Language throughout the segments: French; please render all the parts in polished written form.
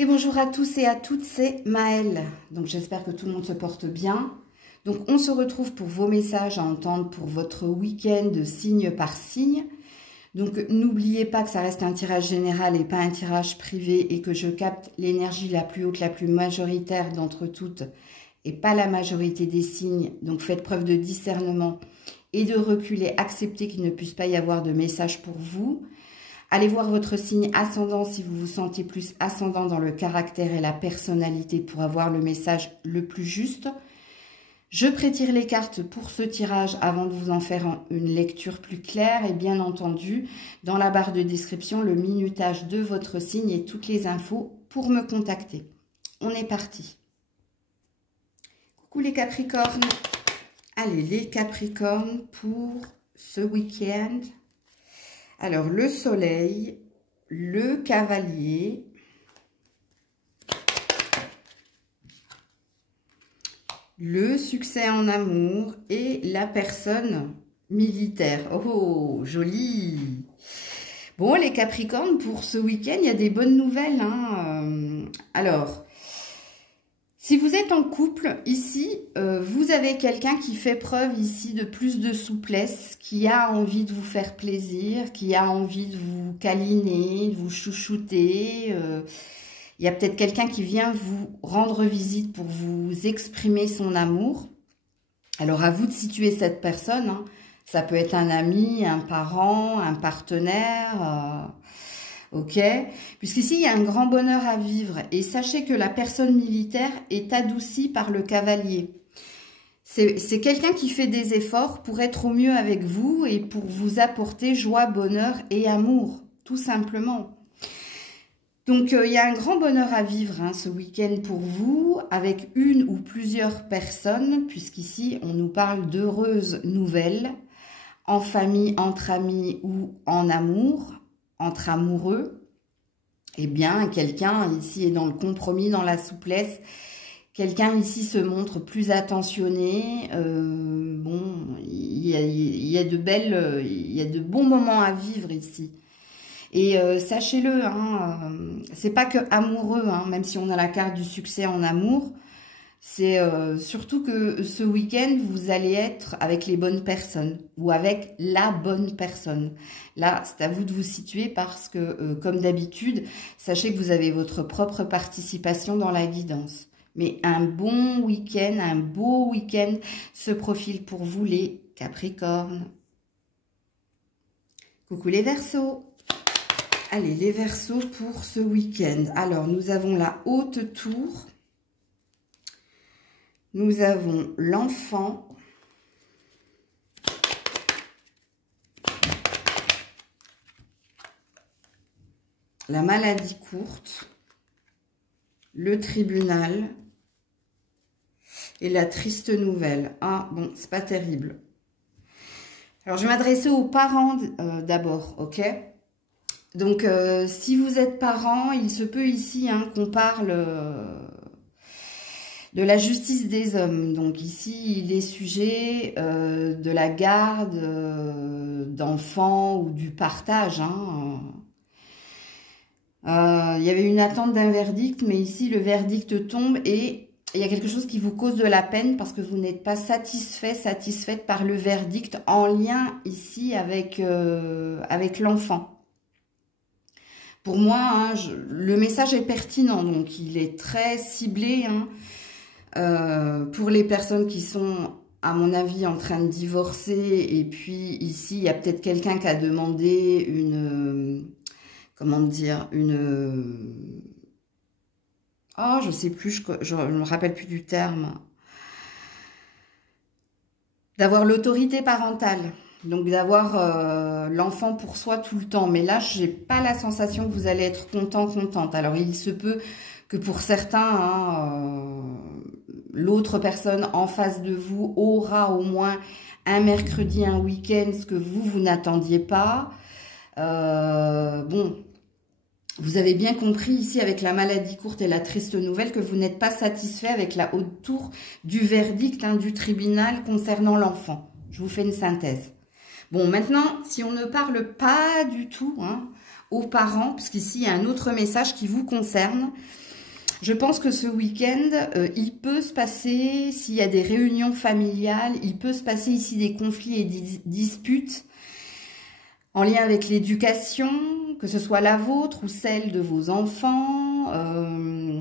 Et bonjour à tous et à toutes, c'est Maëlle. Donc j'espère que tout le monde se porte bien. Donc on se retrouve pour vos messages à entendre pour votre week-end signe par signe. Donc n'oubliez pas que ça reste un tirage général et pas un tirage privé et que je capte l'énergie la plus haute, la plus majoritaire d'entre toutes et pas la majorité des signes. Donc faites preuve de discernement et de recul et acceptez qu'il ne puisse pas y avoir de message pour vous. Allez voir votre signe ascendant si vous vous sentez plus ascendant dans le caractère et la personnalité pour avoir le message le plus juste. Je prétire les cartes pour ce tirage avant de vous en faire une lecture plus claire et bien entendu, dans la barre de description, le minutage de votre signe et toutes les infos pour me contacter. On est parti. Coucou les Capricornes. Allez, les Capricornes pour ce week-end. Alors, le soleil, le cavalier, le succès en amour et la personne militaire. Oh, joli! Bon, les Capricornes, pour ce week-end, il y a des bonnes nouvelles. Alors, si vous êtes en couple, ici, vous avez quelqu'un qui fait preuve ici de plus de souplesse, qui a envie de vous faire plaisir, qui a envie de vous câliner, de vous chouchouter. Il y a peut-être quelqu'un qui vient vous rendre visite pour vous exprimer son amour. Alors, à vous de situer cette personne. Ça peut être un ami, un parent, un partenaire... Ok, puisqu'ici, il y a un grand bonheur à vivre. Et sachez que la personne militaire est adoucie par le cavalier. C'est quelqu'un qui fait des efforts pour être au mieux avec vous et pour vous apporter joie, bonheur et amour, tout simplement. Donc, il y a un grand bonheur à vivre ce week-end pour vous, avec une ou plusieurs personnes, puisqu'ici, on nous parle d'heureuses nouvelles, en famille, entre amis ou en amour, entre amoureux. Eh bien, quelqu'un ici est dans le compromis, dans la souplesse. Quelqu'un ici se montre plus attentionné. Bon, il y a de bons moments à vivre ici. Et sachez-le, c'est pas que amoureux, même si on a la carte du succès en amour. C'est surtout que ce week-end, vous allez être avec les bonnes personnes ou avec la bonne personne. Là, c'est à vous de vous situer parce que, comme d'habitude, sachez que vous avez votre propre participation dans la guidance. Mais un bon week-end, un beau week-end se profile pour vous les Capricornes. Coucou les Verseaux. Allez, les Verseaux pour ce week-end. Alors, nous avons la haute tour. Nous avons l'enfant, la maladie courte, le tribunal et la triste nouvelle. Ah bon, c'est pas terrible. Alors, je vais m'adresser aux parents d'abord, ok? Donc, si vous êtes parents, il se peut ici qu'on parle... de la justice des hommes. Donc ici, il est sujet de la garde d'enfants ou du partage. Il y avait une attente d'un verdict, mais ici, le verdict tombe et il y a quelque chose qui vous cause de la peine parce que vous n'êtes pas satisfaite par le verdict en lien ici avec, avec l'enfant. Pour moi, le message est pertinent, donc il est très ciblé, pour les personnes qui sont, à mon avis, en train de divorcer, et puis ici, il y a peut-être quelqu'un qui a demandé une, comment dire, une, oh, je sais plus, je ne me rappelle plus du terme, d'avoir l'autorité parentale, donc d'avoir l'enfant pour soi tout le temps, mais là, j'ai pas la sensation que vous allez être contente. Alors, il se peut que pour certains, l'autre personne en face de vous aura au moins un mercredi, un week-end, ce que vous n'attendiez pas. Bon, vous avez bien compris ici avec la maladie courte et la triste nouvelle que vous n'êtes pas satisfait avec la haute tour du verdict du tribunal concernant l'enfant. Je vous fais une synthèse. Bon, maintenant, si on ne parle pas du tout aux parents, parce qu'ici, il y a un autre message qui vous concerne. Je pense que ce week-end, il peut se passer, s'il y a des réunions familiales, il peut se passer ici des conflits et des disputes en lien avec l'éducation, que ce soit la vôtre ou celle de vos enfants.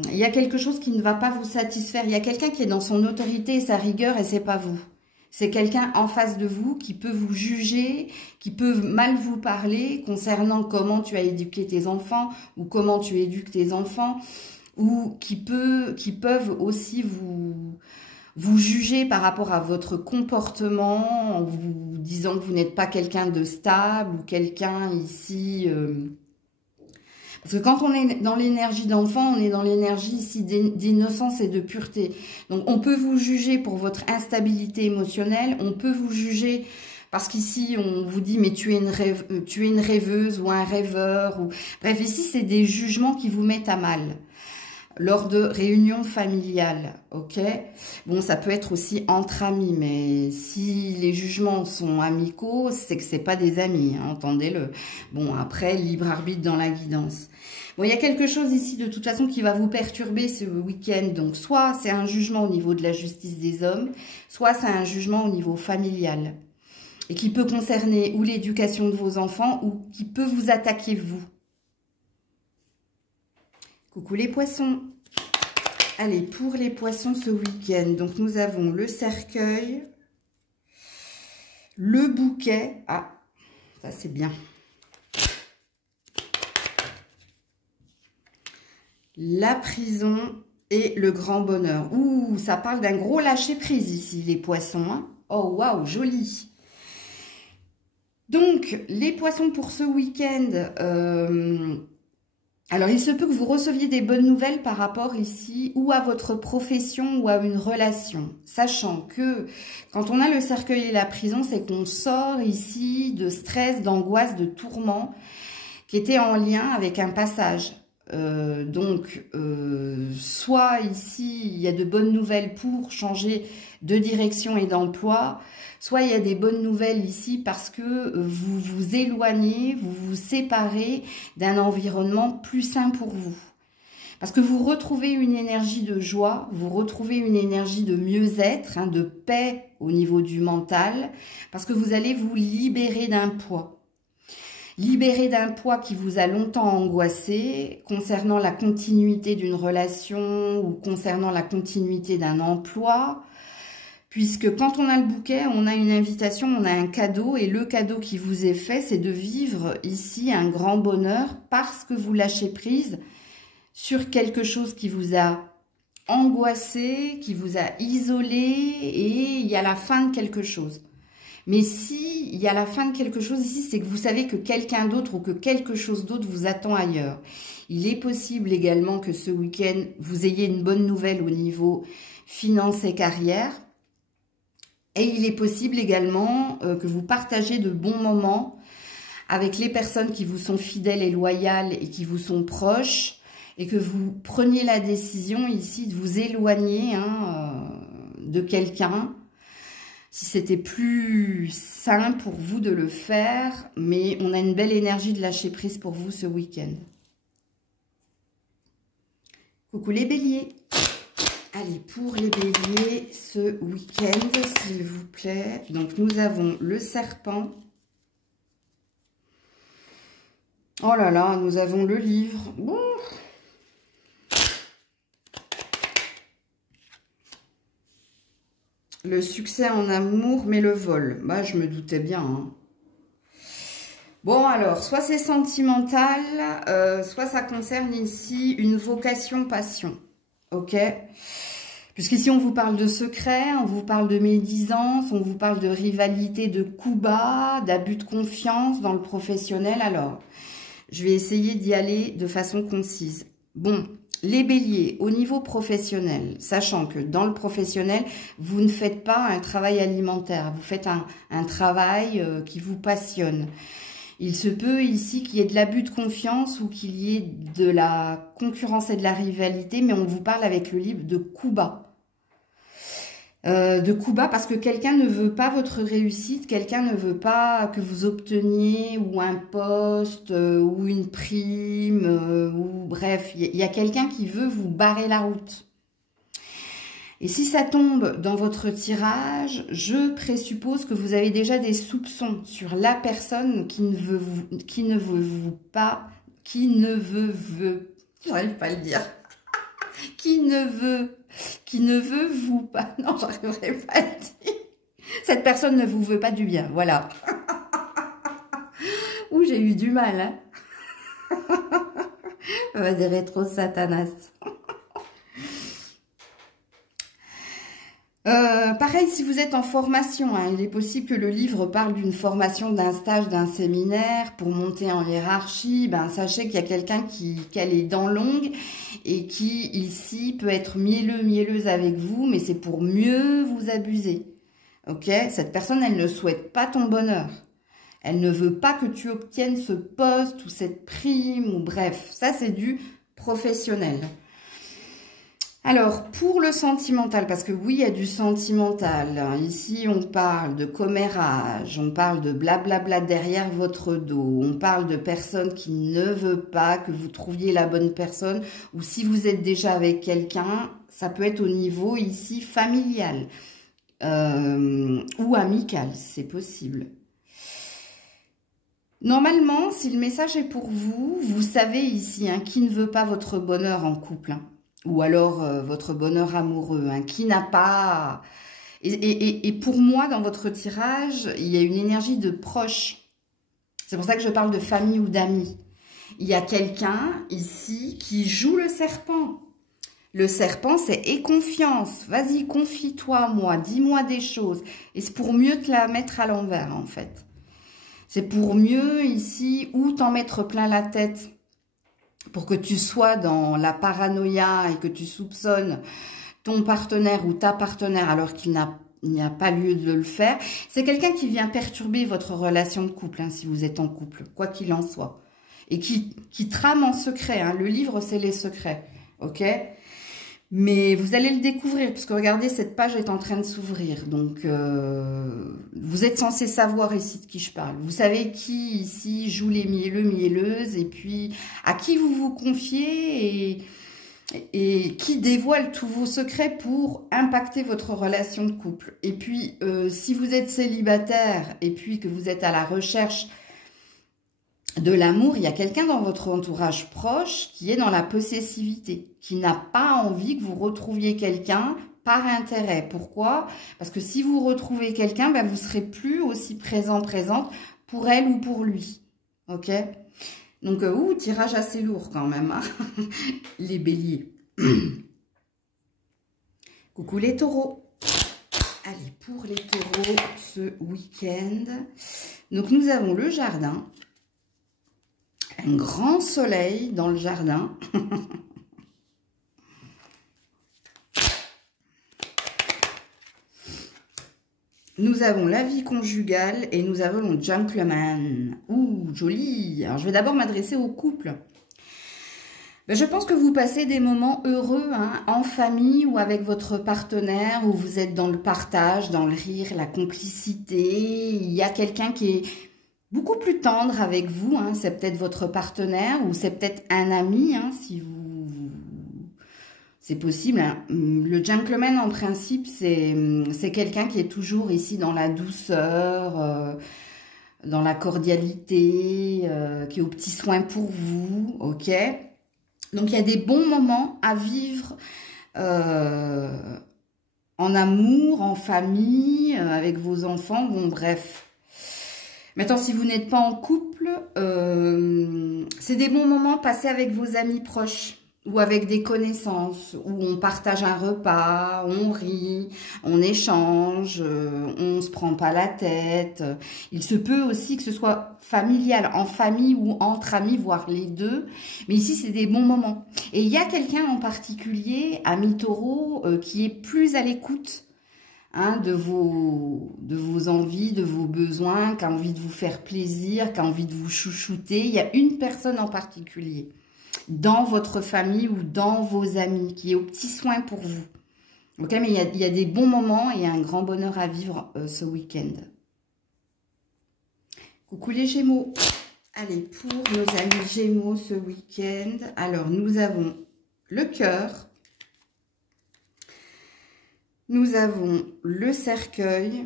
Il y a quelque chose qui ne va pas vous satisfaire. Il y a quelqu'un qui est dans son autorité et sa rigueur et c'est pas vous. C'est quelqu'un en face de vous qui peut vous juger, qui peut mal vous parler concernant comment tu as éduqué tes enfants ou comment tu éduques tes enfants, ou qui peuvent aussi vous juger par rapport à votre comportement en vous disant que vous n'êtes pas quelqu'un de stable ou quelqu'un ici... Parce que quand on est dans l'énergie d'enfant, on est dans l'énergie ici d'innocence et de pureté. Donc on peut vous juger pour votre instabilité émotionnelle, on peut vous juger parce qu'ici on vous dit mais tu es une rêveuse ou un rêveur. Ou... Bref, ici c'est des jugements qui vous mettent à mal lors de réunions familiales, ok? Bon, ça peut être aussi entre amis, mais si les jugements sont amicaux, c'est que c'est pas des amis, hein, entendez-le. Bon, après, libre arbitre dans la guidance. Bon, il y a quelque chose ici, de toute façon, qui va vous perturber ce week-end. Donc, soit c'est un jugement au niveau de la justice des hommes, soit c'est un jugement au niveau familial. Et qui peut concerner ou l'éducation de vos enfants, ou qui peut vous attaquer vous. Coucou les poissons. Allez, pour les poissons ce week-end, donc nous avons le cercueil, le bouquet. Ah, ça c'est bien. La prison et le grand bonheur. Ouh, ça parle d'un gros lâcher-prise ici, les poissons. Hein. Oh, waouh, joli. Donc, les poissons pour ce week-end... Alors, il se peut que vous receviez des bonnes nouvelles par rapport ici ou à votre profession ou à une relation. Sachant que quand on a le cercueil et la prison, c'est qu'on sort ici de stress, d'angoisse, de tourment qui était en lien avec un passage. Soit ici, il y a de bonnes nouvelles pour changer de direction et d'emploi, soit il y a des bonnes nouvelles ici parce que vous vous éloignez, vous vous séparez d'un environnement plus sain pour vous. Parce que vous retrouvez une énergie de joie, vous retrouvez une énergie de mieux-être, hein, de paix au niveau du mental, parce que vous allez vous libérer d'un poids. Libéré d'un poids qui vous a longtemps angoissé concernant la continuité d'une relation ou concernant la continuité d'un emploi, puisque quand on a le bouquet, on a une invitation, on a un cadeau, et le cadeau qui vous est fait, c'est de vivre ici un grand bonheur parce que vous lâchez prise sur quelque chose qui vous a angoissé, qui vous a isolé, et il y a la fin de quelque chose. Mais si il y a la fin de quelque chose ici, c'est que vous savez que quelqu'un d'autre ou que quelque chose d'autre vous attend ailleurs. Il est possible également que ce week-end, vous ayez une bonne nouvelle au niveau finance et carrière. Et il est possible également que vous partagez de bons moments avec les personnes qui vous sont fidèles et loyales et qui vous sont proches. Et que vous preniez la décision ici de vous éloigner de quelqu'un. Si c'était plus sain pour vous de le faire, mais on a une belle énergie de lâcher prise pour vous ce week-end. Coucou les béliers. Allez, pour les béliers, ce week-end, s'il vous plaît. Donc, nous avons le serpent. Oh là là, nous avons le livre. Bon. Le succès en amour, mais le vol. Bah, je me doutais bien. Hein. Bon, alors, soit c'est sentimental, soit ça concerne ici une vocation passion. Ok? Puisqu'ici, on vous parle de secret, on vous parle de médisance, on vous parle de rivalité, de coups bas, d'abus de confiance dans le professionnel. Alors, je vais essayer d'y aller de façon concise. Bon. Les béliers, au niveau professionnel, sachant que dans le professionnel, vous ne faites pas un travail alimentaire, vous faites un travail qui vous passionne. Il se peut ici qu'il y ait de l'abus de confiance ou qu'il y ait de la concurrence et de la rivalité, mais on vous parle avec le livre de coups bas. de coups bas parce que quelqu'un ne veut pas votre réussite, quelqu'un ne veut pas que vous obteniez ou un poste ou une prime ou bref, il y a quelqu'un qui veut vous barrer la route. Et si ça tombe dans votre tirage, je présuppose que vous avez déjà des soupçons sur la personne qui ne veut j'arrive pas à le dire, qui ne veut vous pas, non, j'arriverai pas à le dire. Cette personne ne vous veut pas du bien, voilà. Ouh, j'ai eu du mal, hein. On va dire trop Satanas. Pareil, si vous êtes en formation, hein, il est possible que le livre parle d'une formation, d'un stage, d'un séminaire pour monter en hiérarchie. Ben, sachez qu'il y a quelqu'un qui a les dents longues et qui, ici, peut être mielleux, mielleuse avec vous, mais c'est pour mieux vous abuser. Ok? Cette personne, elle ne souhaite pas ton bonheur. Elle ne veut pas que tu obtiennes ce poste ou cette prime, ou bref, ça c'est du professionnel. Alors, pour le sentimental, parce que oui, il y a du sentimental. Ici, on parle de commérage, on parle de blablabla derrière votre dos, on parle de personnes qui ne veulent pas que vous trouviez la bonne personne, ou si vous êtes déjà avec quelqu'un, ça peut être au niveau ici familial ou amical, c'est possible. Normalement, si le message est pour vous, vous savez ici qui ne veut pas votre bonheur en couple, ou alors votre bonheur amoureux, qui n'a pas... Et pour moi, dans votre tirage, il y a une énergie de proche. C'est pour ça que je parle de famille ou d'amis. Il y a quelqu'un ici qui joue le serpent. Le serpent, c'est « aie confiance ». Vas-y, confie-toi à moi, dis-moi des choses. Et c'est pour mieux te la mettre à l'envers, en fait. C'est pour mieux, ici, ou t'en mettre plein la tête pour que tu sois dans la paranoïa et que tu soupçonnes ton partenaire ou ta partenaire alors qu'il n'y a pas lieu de le faire. C'est quelqu'un qui vient perturber votre relation de couple, si vous êtes en couple, quoi qu'il en soit. Et qui trame en secret. Le livre, c'est les secrets. Ok ? Mais vous allez le découvrir, parce que regardez, cette page est en train de s'ouvrir. Donc, vous êtes censé savoir ici de qui je parle. Vous savez qui ici joue les mielleux, mielleuses, et puis à qui vous vous confiez et qui dévoile tous vos secrets pour impacter votre relation de couple. Et puis, si vous êtes célibataire et puis que vous êtes à la recherche de l'amour, il y a quelqu'un dans votre entourage proche qui est dans la possessivité, qui n'a pas envie que vous retrouviez quelqu'un par intérêt. Pourquoi? Parce que si vous retrouvez quelqu'un, vous serez plus aussi présente pour elle ou pour lui. Ok? Donc, tirage assez lourd quand même, les béliers. Coucou les taureaux. Allez, pour les taureaux, ce week-end. Donc, nous avons le jardin. Un grand soleil dans le jardin. Nous avons la vie conjugale et nous avons le gentleman. Ouh, joli. Alors, je vais d'abord m'adresser au couple. Je pense que vous passez des moments heureux en famille ou avec votre partenaire, où vous êtes dans le partage, dans le rire, la complicité. Il y a quelqu'un qui est beaucoup plus tendre avec vous, c'est peut-être votre partenaire ou c'est peut-être un ami, si vous... C'est possible. Le gentleman, en principe, c'est quelqu'un qui est toujours ici dans la douceur, dans la cordialité, qui est aux petits soins pour vous, ok? Donc, il y a des bons moments à vivre en amour, en famille, avec vos enfants, bon, bref. Maintenant, si vous n'êtes pas en couple, c'est des bons moments passés avec vos amis proches ou avec des connaissances où on partage un repas, on rit, on échange, on se prend pas la tête. Il se peut aussi que ce soit familial, en famille ou entre amis, voire les deux. Mais ici, c'est des bons moments. Et il y a quelqu'un en particulier, ami taureau, qui est plus à l'écoute de vos envies, de vos besoins, qui a envie de vous faire plaisir, qui a envie de vous chouchouter. Il y a une personne en particulier dans votre famille ou dans vos amis qui est aux petits soins pour vous. Ok, mais il y a des bons moments et un grand bonheur à vivre ce week-end. Coucou les Gémeaux. Allez, pour nos amis Gémeaux ce week-end, alors nous avons le cœur, nous avons le cercueil,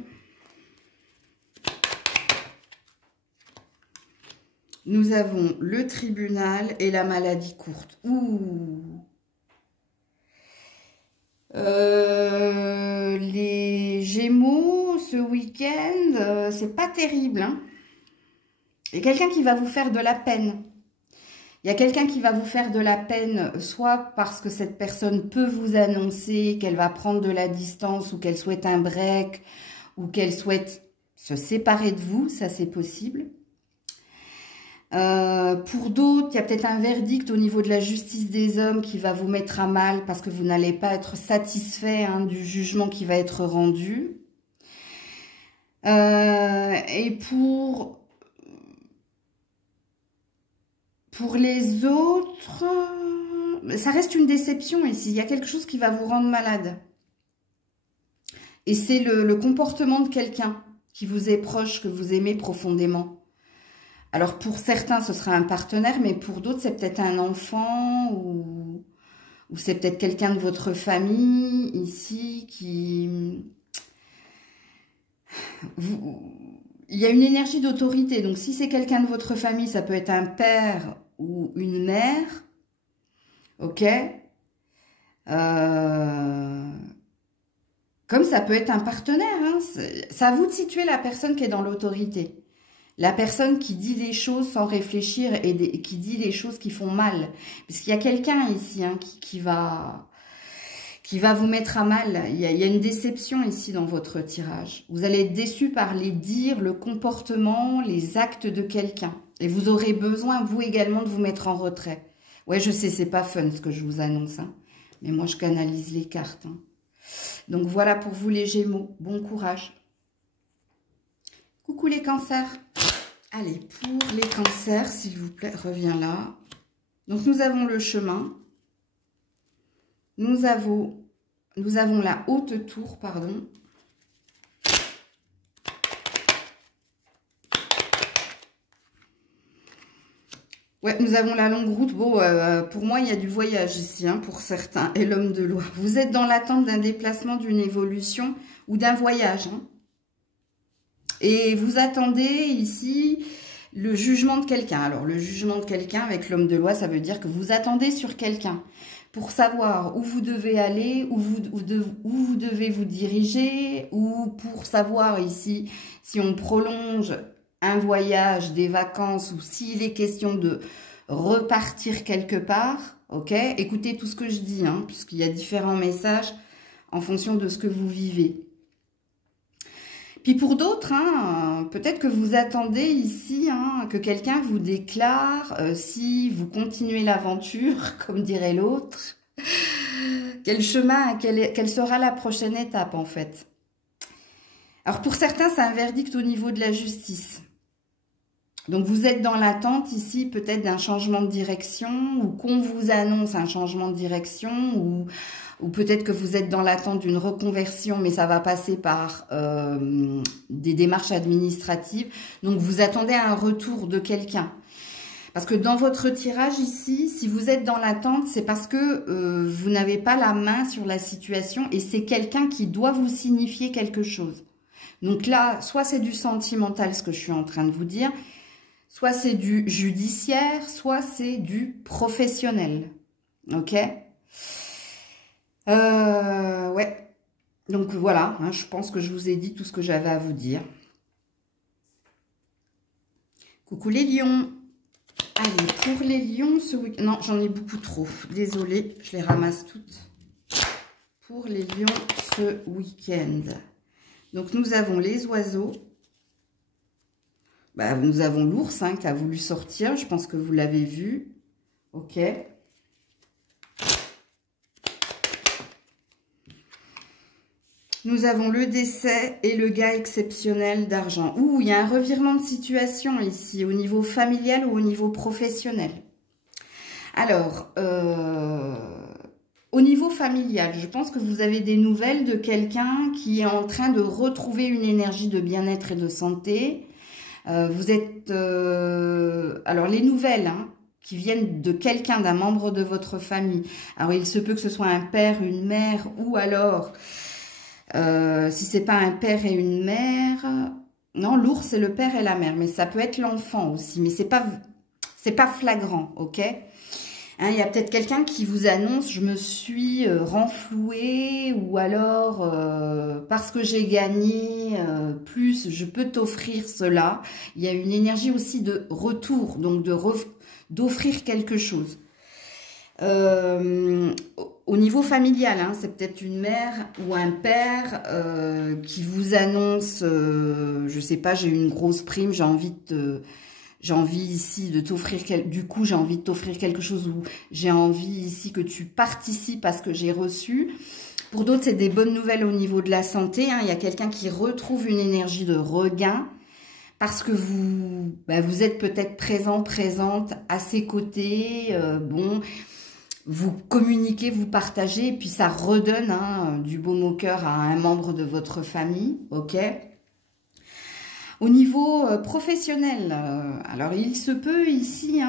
nous avons le tribunal et la maladie courte. Ouh. Les Gémeaux, ce week-end, c'est pas terrible. Hein. Il y a quelqu'un qui va vous faire de la peine. Il y a quelqu'un qui va vous faire de la peine, soit parce que cette personne peut vous annoncer qu'elle va prendre de la distance ou qu'elle souhaite un break ou qu'elle souhaite se séparer de vous, ça c'est possible. Pour d'autres, il y a peut-être un verdict au niveau de la justice des hommes qui va vous mettre à mal parce que vous n'allez pas être satisfait du jugement qui va être rendu. Et pour les autres, ça reste une déception ici. Il y a quelque chose qui va vous rendre malade. Et c'est le comportement de quelqu'un qui vous est proche, que vous aimez profondément. Alors, pour certains, ce sera un partenaire, mais pour d'autres, c'est peut-être un enfant ou c'est peut-être quelqu'un de votre famille, ici, qui... Il y a une énergie d'autorité. Donc, si c'est quelqu'un de votre famille, ça peut être un père ou une mère. Ok ? Comme ça peut être un partenaire. Hein. C'est à vous de situer la personne qui est dans l'autorité. La personne qui dit les choses sans réfléchir et qui dit les choses qui font mal. Parce qu'il y a quelqu'un ici qui va vous mettre à mal. Il y a une déception ici dans votre tirage. Vous allez être déçu par les dires, le comportement, les actes de quelqu'un. Et vous aurez besoin, vous également, de vous mettre en retrait. Ouais, je sais, c'est pas fun ce que je vous annonce. Hein. Mais moi, je canalise les cartes. Hein. Donc voilà pour vous les Gémeaux. Bon courage. Coucou les cancers. Allez, pour les cancers, s'il vous plaît, reviens là. Donc, nous avons le chemin. Nous avons la haute tour, pardon. Ouais, nous avons la longue route. Bon, pour moi, il y a du voyage ici, hein, pour certains. Et l'homme de loi. Vous êtes dans l'attente d'un déplacement, d'une évolution ou d'un voyage, hein. Et vous attendez ici le jugement de quelqu'un. Alors, le jugement de quelqu'un avec l'homme de loi, ça veut dire que vous attendez sur quelqu'un pour savoir où vous devez aller, où vous devez vous diriger, ou pour savoir ici si on prolonge un voyage, des vacances, ou s'il est question de repartir quelque part. Ok, écoutez tout ce que je dis, hein, puisqu'il y a différents messages en fonction de ce que vous vivez. Puis pour d'autres, hein, peut-être que vous attendez ici que quelqu'un vous déclare, si vous continuez l'aventure, comme dirait l'autre, quel chemin, quelle sera la prochaine étape en fait. Alors pour certains, c'est un verdict au niveau de la justice. Donc vous êtes dans l'attente ici peut-être d'un changement de direction ou qu'on vous annonce un changement de direction ou peut-être que vous êtes dans l'attente d'une reconversion, mais ça va passer par des démarches administratives. Donc, vous attendez un retour de quelqu'un. Parce que dans votre tirage ici, si vous êtes dans l'attente, c'est parce que vous n'avez pas la main sur la situation et c'est quelqu'un qui doit vous signifier quelque chose. Donc là, soit c'est du sentimental, ce que je suis en train de vous dire, soit c'est du judiciaire, soit c'est du professionnel. Ok ? Ouais. Donc voilà, hein, je pense que je vous ai dit tout ce que j'avais à vous dire. Coucou les lions. Allez, pour les lions, ce week-end... Non, j'en ai beaucoup trop. Désolée, je les ramasse toutes. Pour les lions, ce week-end. Donc nous avons les oiseaux. Bah, nous avons l'ours qui a voulu sortir. Je pense que vous l'avez vu. Ok. Nous avons le décès et le gars exceptionnel d'argent. Ouh, il y a un revirement de situation ici, au niveau familial ou au niveau professionnel. Alors, Au niveau familial, je pense que vous avez des nouvelles de quelqu'un qui est en train de retrouver une énergie de bien-être et de santé. Vous êtes... alors, les nouvelles qui viennent de quelqu'un, d'un membre de votre famille. Alors, il se peut que ce soit un père, une mère, ou alors, si c'est pas un père et une mère... Non, l'ours, c'est le père et la mère, mais ça peut être l'enfant aussi. Mais c'est pas flagrant, ok ? Il y a peut-être quelqu'un qui vous annonce « je me suis renfloué » ou alors « parce que j'ai gagné plus, je peux t'offrir cela ». Il y a une énergie aussi de retour, donc d'offrir quelque chose. Au niveau familial, c'est peut-être une mère ou un père qui vous annonce je sais pas, j'ai une grosse prime, j'ai envie ici de t'offrir, du coup j'ai envie de t'offrir quelque chose, ou j'ai envie ici que tu participes à ce que j'ai reçu. Pour d'autres, c'est des bonnes nouvelles au niveau de la santé. Il y a quelqu'un qui retrouve une énergie de regain parce que vous êtes peut-être présente à ses côtés. Vous communiquez, vous partagez, et puis ça redonne du baume au cœur à un membre de votre famille, ok ? Au niveau professionnel, alors il se peut ici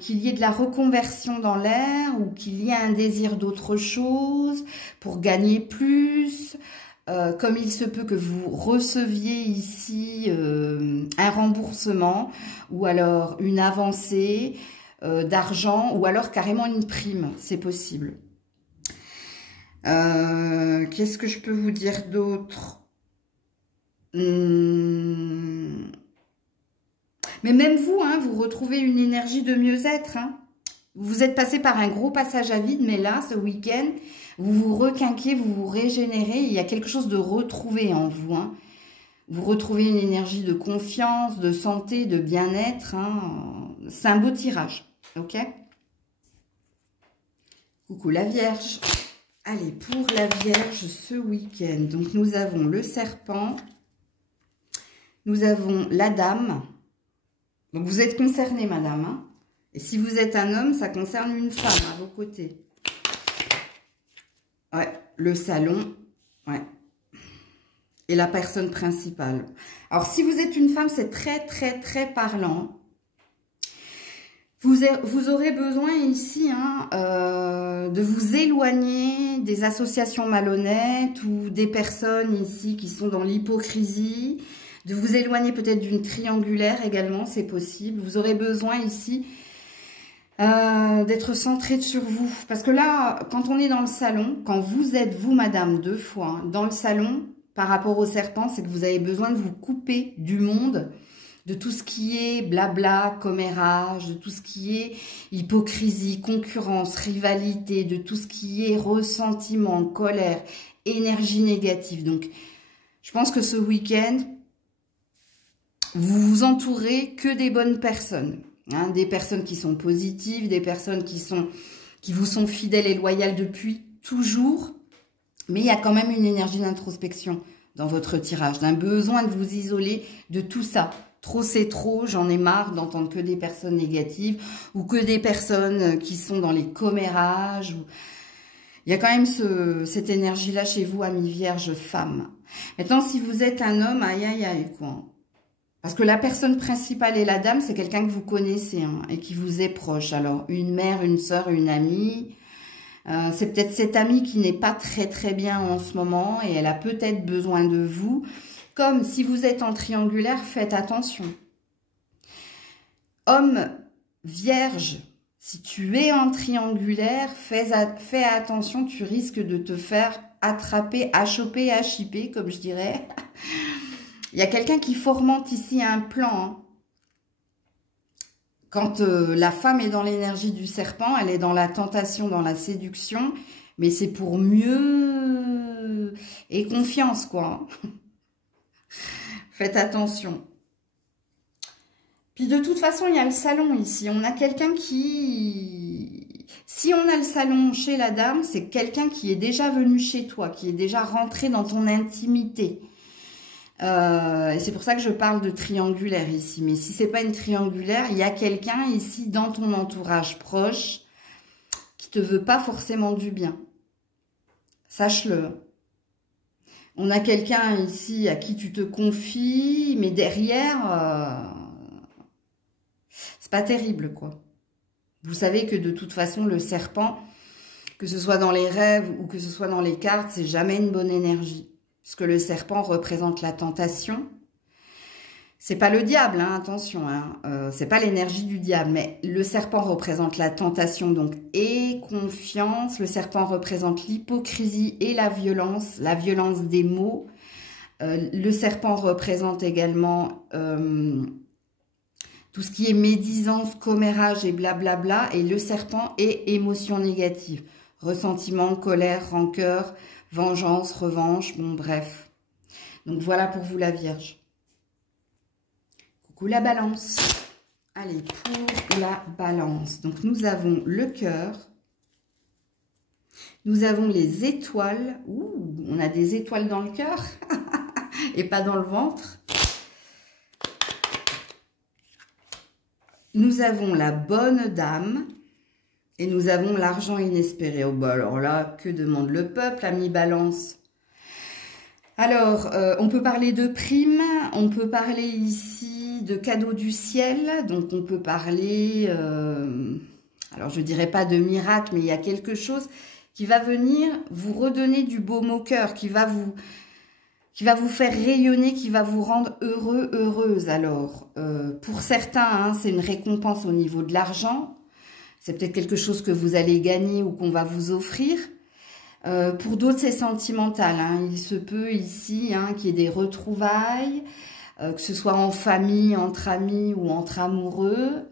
qu'il y ait de la reconversion dans l'air ou qu'il y ait un désir d'autre chose pour gagner plus, comme il se peut que vous receviez ici un remboursement ou alors une avancée d'argent ou alors carrément une prime, c'est possible. Qu'est-ce que je peux vous dire d'autre ? Mais même vous, vous retrouvez une énergie de mieux-être. Vous êtes passé par un gros passage à vide, mais là, ce week-end, vous vous requinquez, vous vous régénérez. Il y a quelque chose de retrouvé en vous. Vous retrouvez une énergie de confiance, de santé, de bien-être. C'est un beau tirage, ok ? Coucou la Vierge. Allez, pour la Vierge, ce week-end, donc nous avons le serpent. Nous avons la dame. Donc, vous êtes concernée, madame. Et si vous êtes un homme, ça concerne une femme à vos côtés. Ouais, le salon. Ouais. Et la personne principale. Alors, si vous êtes une femme, c'est très, très, très parlant. Vous aurez besoin ici de vous éloigner des associations malhonnêtes ou des personnes ici qui sont dans l'hypocrisie. De vous éloigner peut-être d'une triangulaire également, c'est possible. Vous aurez besoin ici d'être centré sur vous. Parce que là, quand on est dans le salon, quand vous êtes, vous, madame, 2 fois, dans le salon, par rapport au serpent, c'est que vous avez besoin de vous couper du monde, de tout ce qui est blabla, commérage, de tout ce qui est hypocrisie, concurrence, rivalité, de tout ce qui est ressentiment, colère, énergie négative. Donc, je pense que ce week-end, vous vous entourez que des bonnes personnes, des personnes qui sont positives, des personnes qui vous sont fidèles et loyales depuis toujours, mais il y a quand même une énergie d'introspection dans votre tirage, d'un besoin de vous isoler de tout ça. Trop c'est trop, j'en ai marre d'entendre que des personnes négatives ou que des personnes qui sont dans les commérages. Il y a quand même cette énergie-là chez vous, amis vierge femme. Maintenant, si vous êtes un homme, aïe aïe aïe quoi. Parce que la personne principale et la dame, c'est quelqu'un que vous connaissez et qui vous est proche. Alors, une mère, une sœur, une amie. C'est peut-être cette amie qui n'est pas très très bien en ce moment et elle a peut-être besoin de vous. Comme si vous êtes en triangulaire, faites attention. Homme vierge, si tu es en triangulaire, fais attention, tu risques de te faire attraper, achoper, achipper, comme je dirais. Il y a quelqu'un qui fomente ici un plan. Quand la femme est dans l'énergie du serpent, elle est dans la tentation, dans la séduction, mais c'est pour mieux et confiance, quoi. Faites attention. Puis de toute façon, il y a le salon ici. On a quelqu'un qui... Si on a le salon chez la dame, c'est quelqu'un qui est déjà venu chez toi, qui est déjà rentré dans ton intimité. Et c'est pour ça que je parle de triangulaire ici. Mais si c'est pas une triangulaire, il y a quelqu'un ici dans ton entourage proche qui te veut pas forcément du bien. Sache-le. On a quelqu'un ici à qui tu te confies, mais derrière, c'est pas terrible, quoi. Vous savez que de toute façon, le serpent, que ce soit dans les rêves ou que ce soit dans les cartes, c'est jamais une bonne énergie. Parce que le serpent représente la tentation. C'est pas le diable, hein, attention, hein, c'est pas l'énergie du diable, mais le serpent représente la tentation, donc, et confiance. Le serpent représente l'hypocrisie et la violence des mots. Le serpent représente également tout ce qui est médisance, commérage et blablabla, et le serpent est émotion négative, ressentiment, colère, rancœur, vengeance, revanche, bon bref. Donc voilà pour vous la Vierge. La balance. Allez, pour la balance. Donc, nous avons le cœur. Nous avons les étoiles. Ouh, on a des étoiles dans le cœur et pas dans le ventre. Nous avons la bonne dame. Et nous avons l'argent inespéré. Oh, bah alors là, que demande le peuple, ami balance? Alors, on peut parler de primes. On peut parler ici de cadeaux du ciel, donc on peut parler, alors je dirais pas de miracle, mais il y a quelque chose qui va venir vous redonner du baume au cœur, qui va vous faire rayonner, qui va vous rendre heureux, heureuse. Alors, pour certains, hein, c'est une récompense au niveau de l'argent, c'est peut-être quelque chose que vous allez gagner ou qu'on va vous offrir. Pour d'autres, c'est sentimental, hein. Il se peut ici hein, qu'il y ait des retrouvailles, que ce soit en famille, entre amis ou entre amoureux.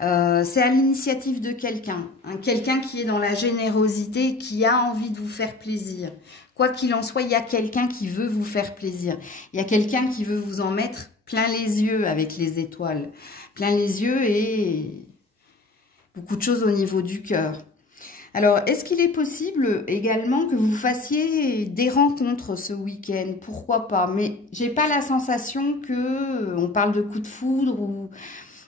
C'est à l'initiative de quelqu'un. Hein, quelqu'un qui est dans la générosité, qui a envie de vous faire plaisir. Quoi qu'il en soit, il y a quelqu'un qui veut vous faire plaisir. Il y a quelqu'un qui veut vous en mettre plein les yeux avec les étoiles. Plein les yeux et beaucoup de choses au niveau du cœur. Alors, est-ce qu'il est possible également que vous fassiez des rencontres ce week-end? Pourquoi pas? Mais j'ai pas la sensation que on parle de coup de foudre ou...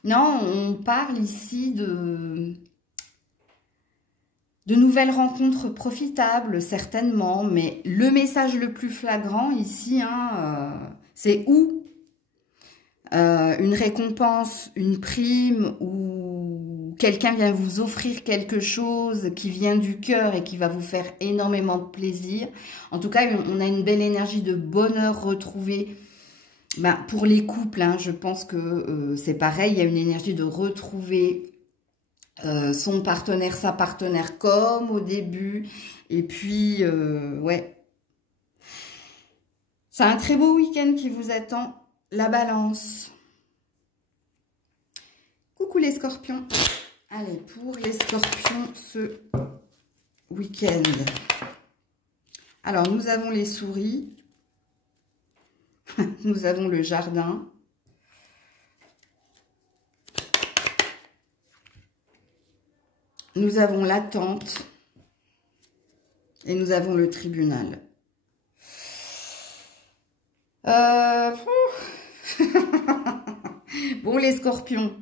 Non, on parle ici de nouvelles rencontres profitables, certainement. Mais le message le plus flagrant ici, hein, c'est où une récompense, une prime ou quelqu'un vient vous offrir quelque chose qui vient du cœur et qui va vous faire énormément de plaisir. En tout cas, on a une belle énergie de bonheur retrouvée. Ben, pour les couples, hein, je pense que c'est pareil. Il y a une énergie de retrouver son partenaire, sa partenaire comme au début. Et puis, ouais. C'est un très beau week-end qui vous attend. La balance. Coucou les scorpions. Allez, pour les scorpions ce week-end. Alors, nous avons les souris. Nous avons le jardin. Nous avons l'attente. Et nous avons le tribunal. Bon, les scorpions,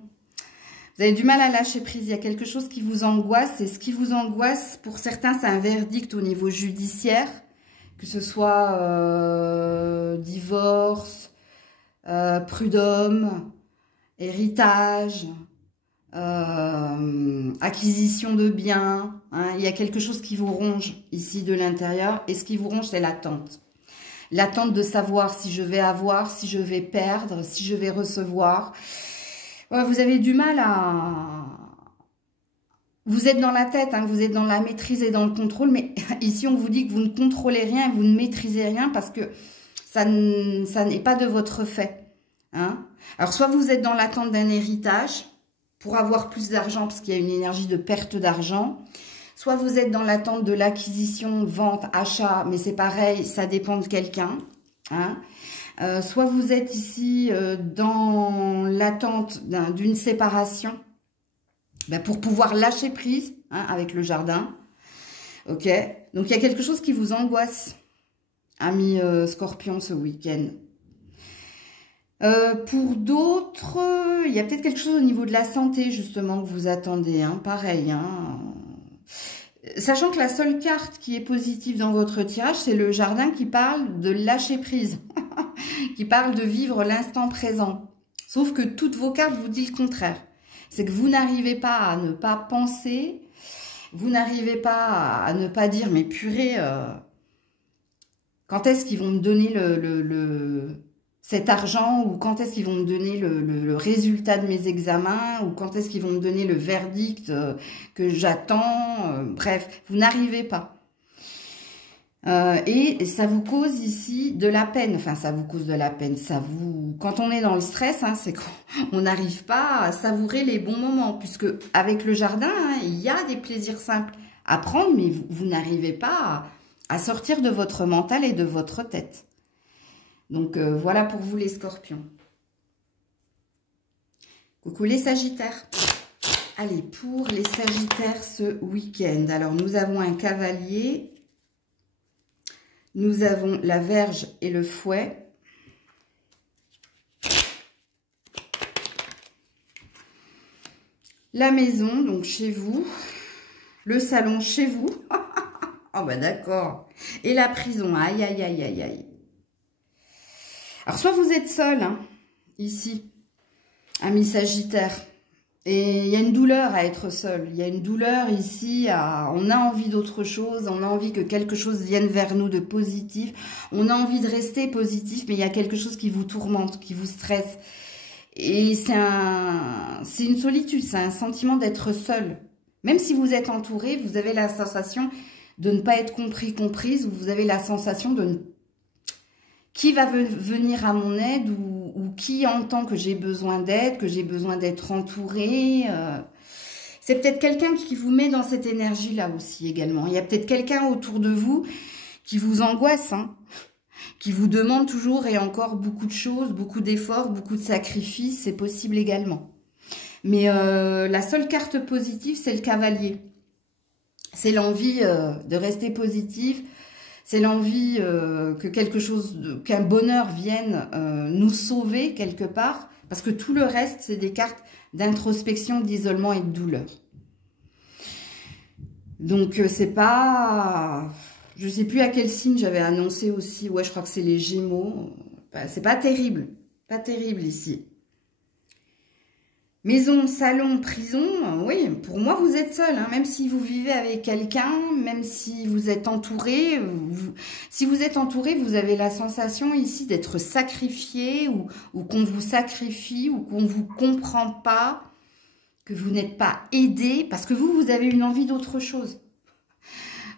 vous avez du mal à lâcher prise. Il y a quelque chose qui vous angoisse. Et ce qui vous angoisse, pour certains, c'est un verdict au niveau judiciaire. Que ce soit divorce, prud'homme, héritage, acquisition de biens. Hein. Il y a quelque chose qui vous ronge ici de l'intérieur. Et ce qui vous ronge, c'est l'attente. L'attente de savoir si je vais avoir, si je vais perdre, si je vais recevoir. Ouais, vous avez du mal à... Vous êtes dans la tête, hein, vous êtes dans la maîtrise et dans le contrôle, mais ici on vous dit que vous ne contrôlez rien, vous ne maîtrisez rien parce que ça n'est pas de votre fait. Hein. Alors soit vous êtes dans l'attente d'un héritage pour avoir plus d'argent parce qu'il y a une énergie de perte d'argent. Soit vous êtes dans l'attente de l'acquisition, vente, achat, mais c'est pareil, ça dépend de quelqu'un. Hein. Soit vous êtes ici dans l'attente d'une séparation ben, pour pouvoir lâcher prise hein, avec le jardin. Ok. Donc il y a quelque chose qui vous angoisse, amis scorpions, ce week-end. Pour d'autres, il y a peut-être quelque chose au niveau de la santé, justement, que vous attendez. Hein, pareil, hein. Sachant que la seule carte qui est positive dans votre tirage, c'est le jardin qui parle de lâcher prise, qui parle de vivre l'instant présent. Sauf que toutes vos cartes vous disent le contraire. C'est que vous n'arrivez pas à ne pas penser, vous n'arrivez pas à ne pas dire, mais purée, quand est-ce qu'ils vont me donner cet argent, ou quand est-ce qu'ils vont me donner le résultat de mes examens, ou quand est-ce qu'ils vont me donner le verdict que j'attends, bref, vous n'arrivez pas. Et ça vous cause ici de la peine, enfin ça vous cause de la peine, quand on est dans le stress, hein, c'est qu'on n'arrive pas à savourer les bons moments, puisque avec le jardin, hein, il y a des plaisirs simples à prendre, mais vous n'arrivez pas à sortir de votre mental et de votre tête. Donc voilà pour vous les scorpions. Coucou les sagittaires. Allez, pour les sagittaires ce week-end, alors nous avons un cavalier. Nous avons la Vierge et le fouet. La maison, donc chez vous. Le salon chez vous. Oh bah d'accord. Et la prison. Aïe, aïe, aïe, aïe, aïe. Alors soit vous êtes seul, hein, ici, ami Sagittaire. Et il y a une douleur à être seul. Il y a une douleur ici, on a envie d'autre chose, on a envie que quelque chose vienne vers nous de positif. On a envie de rester positif, mais il y a quelque chose qui vous tourmente, qui vous stresse. Et c'est une solitude, c'est un sentiment d'être seul. Même si vous êtes entouré, vous avez la sensation de ne pas être comprise, ou vous avez la sensation de ne... Qui va venir à mon aide, ou qui entend que j'ai besoin d'aide, que j'ai besoin d'être entourée. C'est peut-être quelqu'un qui vous met dans cette énergie-là aussi également. Il y a peut-être quelqu'un autour de vous qui vous angoisse, hein, qui vous demande toujours et encore beaucoup de choses, beaucoup d'efforts, beaucoup de sacrifices. C'est possible également. Mais la seule carte positive, c'est le cavalier. C'est l'envie de rester positif. C'est l'envie que quelque chose, qu'un bonheur vienne nous sauver quelque part. Parce que tout le reste, c'est des cartes d'introspection, d'isolement et de douleur. Donc, c'est pas... Je sais plus à quel signe j'avais annoncé aussi. Ouais, je crois que c'est les Gémeaux. C'est pas terrible. Pas terrible ici. Maison, salon, prison, oui, pour moi, vous êtes seul. Hein, même si vous vivez avec quelqu'un, même si vous êtes entouré, si vous êtes entouré, vous avez la sensation ici d'être sacrifié, ou qu'on vous sacrifie, ou qu'on ne vous comprend pas, que vous n'êtes pas aidé, parce que vous avez une envie d'autre chose.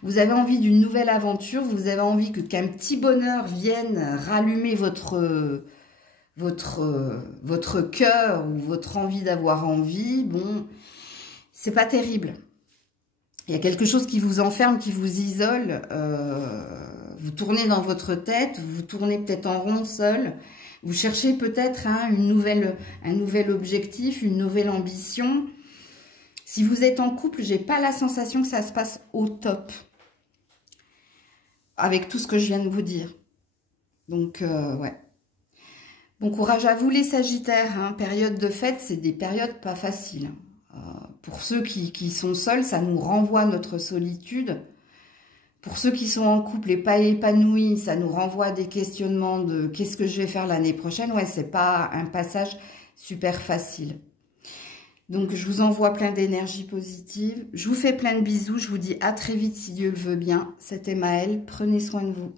Vous avez envie d'une nouvelle aventure, vous avez envie qu'un petit bonheur vienne rallumer votre cœur, ou votre envie d'avoir envie. Bon, c'est pas terrible. Il y a quelque chose qui vous enferme, qui vous isole. Vous tournez dans votre tête, vous tournez peut-être en rond seul. Vous cherchez peut-être hein, un nouvel objectif, une nouvelle ambition. Si vous êtes en couple, j'ai pas la sensation que ça se passe au top. Avec tout ce que je viens de vous dire. Donc, ouais. Bon courage à vous les Sagittaires, hein. Période de fête, c'est des périodes pas faciles. Pour ceux qui sont seuls, ça nous renvoie à notre solitude. Pour ceux qui sont en couple et pas épanouis, ça nous renvoie à des questionnements de qu'est-ce que je vais faire l'année prochaine. Ouais, c'est pas un passage super facile. Donc je vous envoie plein d'énergie positive. Je vous fais plein de bisous. Je vous dis à très vite si Dieu le veut bien. C'était Maëlle. Prenez soin de vous.